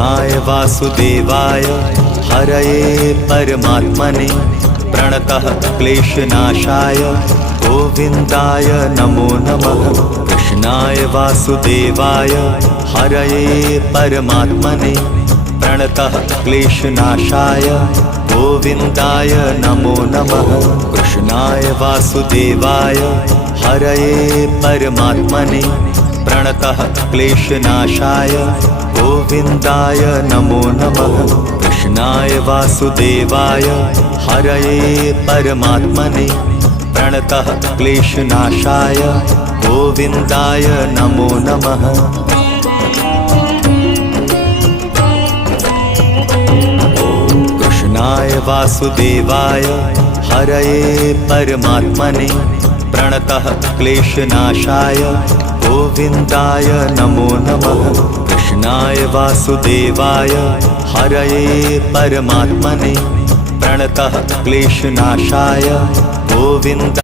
कृष्णाय वासुदेवाय हरये परमात्मने प्रणतः क्लेशनाशाय गोविन्दाय नमो नमः। कृष्णाय वासुदेवाय हरये परमात्मने प्रणतः क्लेशनाशाय गोविन्दाय नमो नमः। कृष्णाय वासुदेवाय हरये परमात्मने प्रणतः क्लेशनाशाय गोविन्दाय नमो नमः। कृष्णाय वासुदेवाय हरये परमात्मने प्रणतः क्लेशनाशाय गोविन्दाय नमो नमः। कृष्णाय वासुदेवाय हरये परमात्मने प्रणतः क्लेशनाशाय गोविन्दाय नमो नमः। कृष्णाय वासुदेवाय हरये परमात्मने प्रणतः क्लेशनाशाय गोविन्दाय